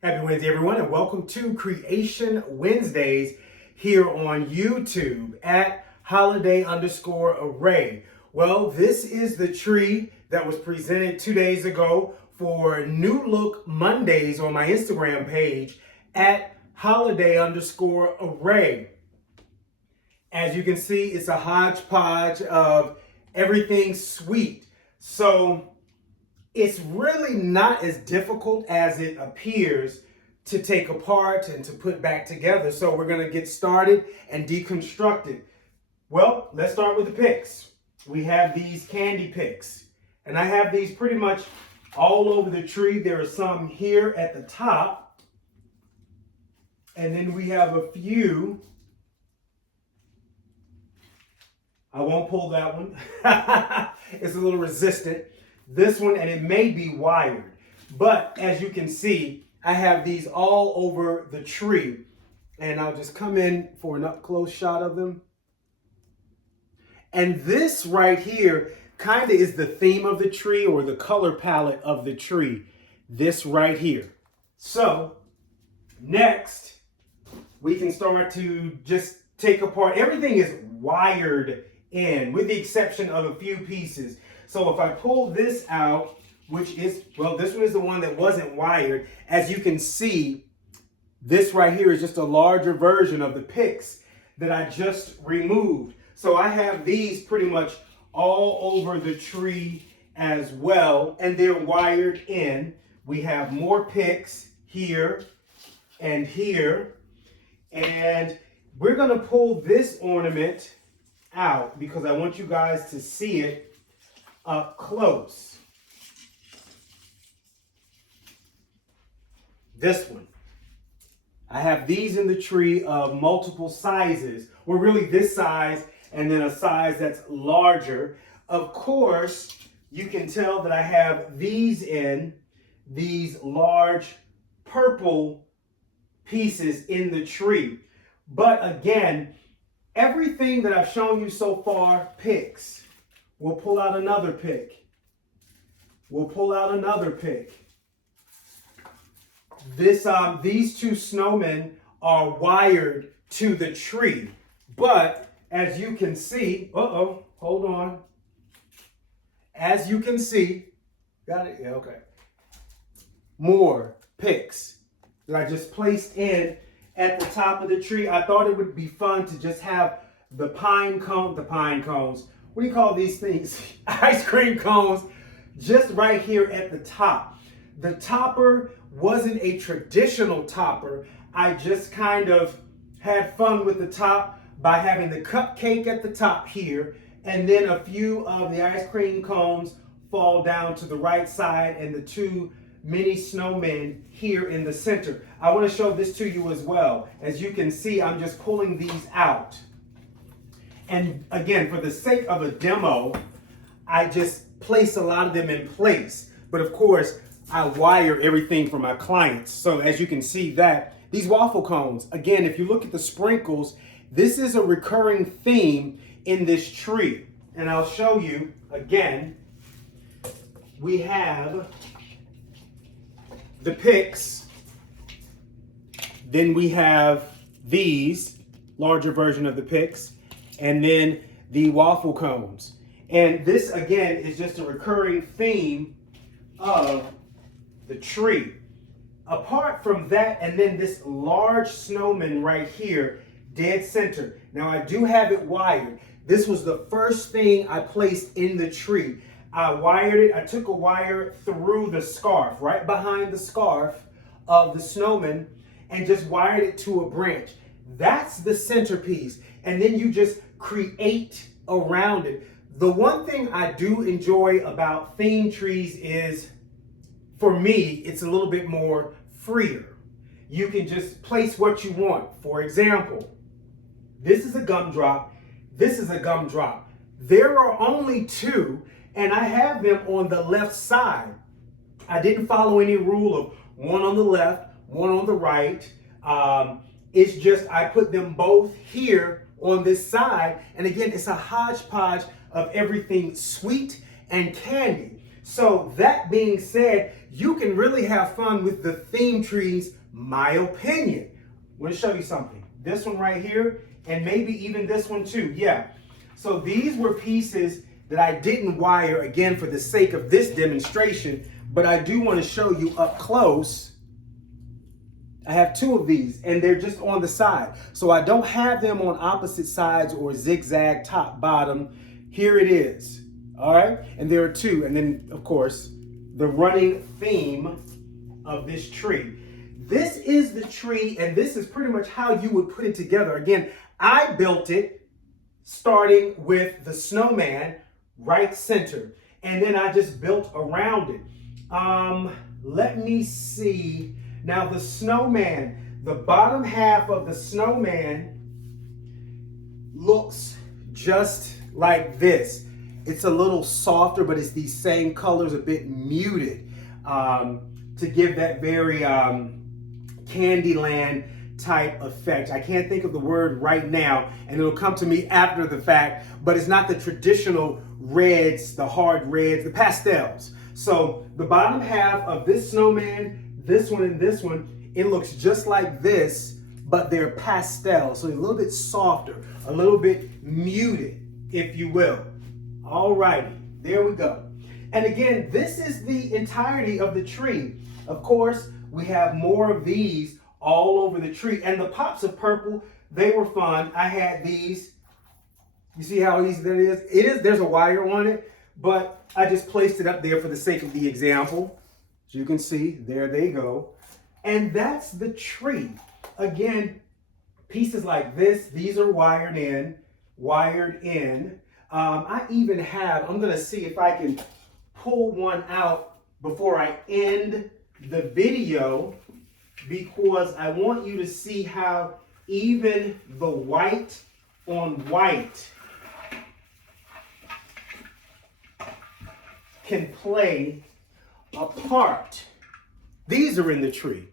Happy Wednesday, everyone, and welcome to Creation Wednesdays here on YouTube at holiday_array. Well, this is the tree that was presented 2 days ago for New Look Mondays on my Instagram page at holiday_array. As you can see, it's a hodgepodge of everything sweet. So it's really not as difficult as it appears to take apart and to put back together. So we're going to get started and deconstruct it. Well, let's start with the picks. We have these candy picks, and I have these pretty much all over the tree. There are some here at the top, and then we have a few. I won't pull that one. It's a little resistant. This one, and it may be wired, but as you can see, I have these all over the tree, and I'll just come in for an up close shot of them. And this right here kind of is the theme of the tree, or the color palette of the tree, this right here. So next we can start to just take apart. Everything is wired in with the exception of a few pieces. So if I pull this out, which is, well, this one is the one that wasn't wired. As you can see, this right here is just a larger version of the picks that I just removed. So I have these pretty much all over the tree as well, and they're wired in. We have more picks here and here, and we're gonna pull this ornament out because I want you guys to see it up close. This one. I have these in the tree of multiple sizes, or really this size and then a size that's larger. Of course, you can tell that I have these in these large purple pieces in the tree. But again, everything that I've shown you so far picks. We'll pull out another pick. We'll pull out another pick. These two snowmen are wired to the tree. But as you can see, hold on. As you can see, got it? Yeah, okay. More picks that I just placed in at the top of the tree. I thought it would be fun to just have the pine cones. What do you call these things? Ice cream cones, just right here at the top. The topper wasn't a traditional topper. I just kind of had fun with the top by having the cupcake at the top here, and then a few of the ice cream cones fall down to the right side, and the two mini snowmen here in the center. I want to show this to you as well. As you can see, I'm just pulling these out. And again, for the sake of a demo, I just place a lot of them in place. But of course, I wire everything for my clients. So as you can see that, these waffle cones, again, if you look at the sprinkles, this is a recurring theme in this tree. And I'll show you again, we have the picks, then we have these, larger version of the picks, and then the waffle cones. And this, again, is just a recurring theme of the tree. Apart from that, and then this large snowman right here, dead center. Now, I do have it wired. This was the first thing I placed in the tree. I wired it. I took a wire through the scarf, right behind the scarf of the snowman, and just wired it to a branch. That's the centerpiece. And then you just create around it. The one thing I do enjoy about theme trees is, for me, it's a little bit more freer. You can just place what you want. For example, this is a gumdrop. This is a gumdrop. There are only two, and I have them on the left side. I didn't follow any rule of one on the left, one on the right. It's just I put them both here on this side. And again, it's a hodgepodge of everything sweet and candy. So that being said, you can really have fun with the theme trees, my opinion. I'm going to show you something. This one right here, and maybe even this one too. Yeah. So these were pieces that I didn't wire, again, for the sake of this demonstration, but I do want to show you up close. I have two of these, and they're just on the side. So I don't have them on opposite sides or zigzag top, bottom. Here it is. All right, and there are two, and then of course the running theme of this tree. This is the tree, and this is pretty much how you would put it together. Again, I built it starting with the snowman right center, and then I just built around it. Let me see. Now the snowman, the bottom half of the snowman looks just like this. It's a little softer, but it's these same colors, a bit muted, to give that very Candyland type effect. I can't think of the word right now, and it'll come to me after the fact, but it's not the traditional reds, the hard reds, the pastels. So the bottom half of this snowman, this one and this one, it looks just like this, but they're pastels, so a little bit softer, a little bit muted, if you will. All righty, there we go. And again, this is the entirety of the tree. Of course, we have more of these all over the tree. And the pops of purple, they were fun. I had these. You see how easy that is? There's a wire on it, but I just placed it up there for the sake of the example. As you can see, there they go. And that's the tree. Again, pieces like this, these are wired in. I even have, I'm going to see if I can pull one out before I end the video, because I want you to see how even the white on white can play a part. These are in the tree,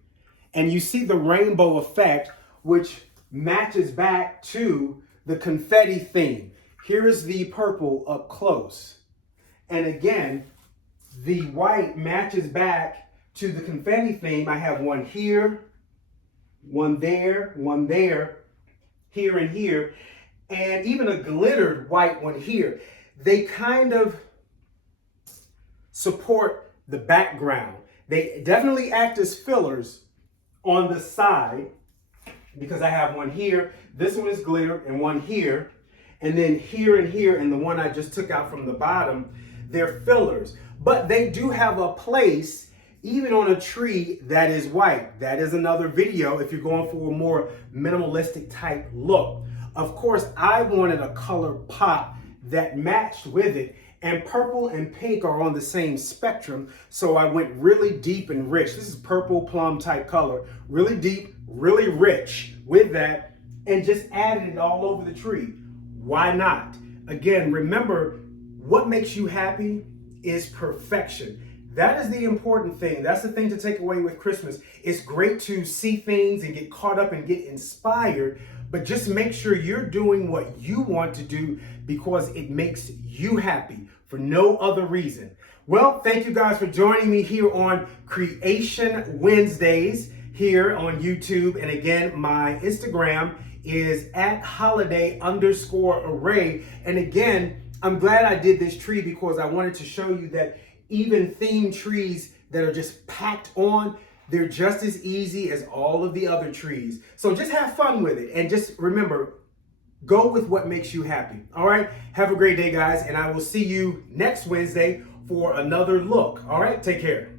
and you see the rainbow effect, which matches back to the confetti theme. Here is the purple up close. And again, the white matches back to the confetti theme. I have one here, one there, here and here, and even a glittered white one here. They kind of support the background. They definitely act as fillers on the side, because I have one here, this one is glitter, and one here, and then here and here, and the one I just took out from the bottom, they're fillers. But they do have a place even on a tree that is white. That is another video if you're going for a more minimalistic type look. Of course, I wanted a color pop that matched with it, and purple and pink are on the same spectrum, so I went really deep and rich. This is purple plum type color, really deep, really rich with that, and just added it all over the tree. Why not? Again, remember, what makes you happy is perfection. That is the important thing. That's the thing to take away with Christmas. It's great to see things and get caught up and get inspired, but just make sure you're doing what you want to do because it makes you happy for no other reason. Well, thank you guys for joining me here on Creation Wednesdays here on YouTube. And again, my Instagram is @holiday_array. And again, I'm glad I did this tree because I wanted to show you that even theme trees that are just packed on, they're just as easy as all of the other trees. So just have fun with it. And just remember, go with what makes you happy. All right. Have a great day, guys. And I will see you next Wednesday for another look. All right. Take care.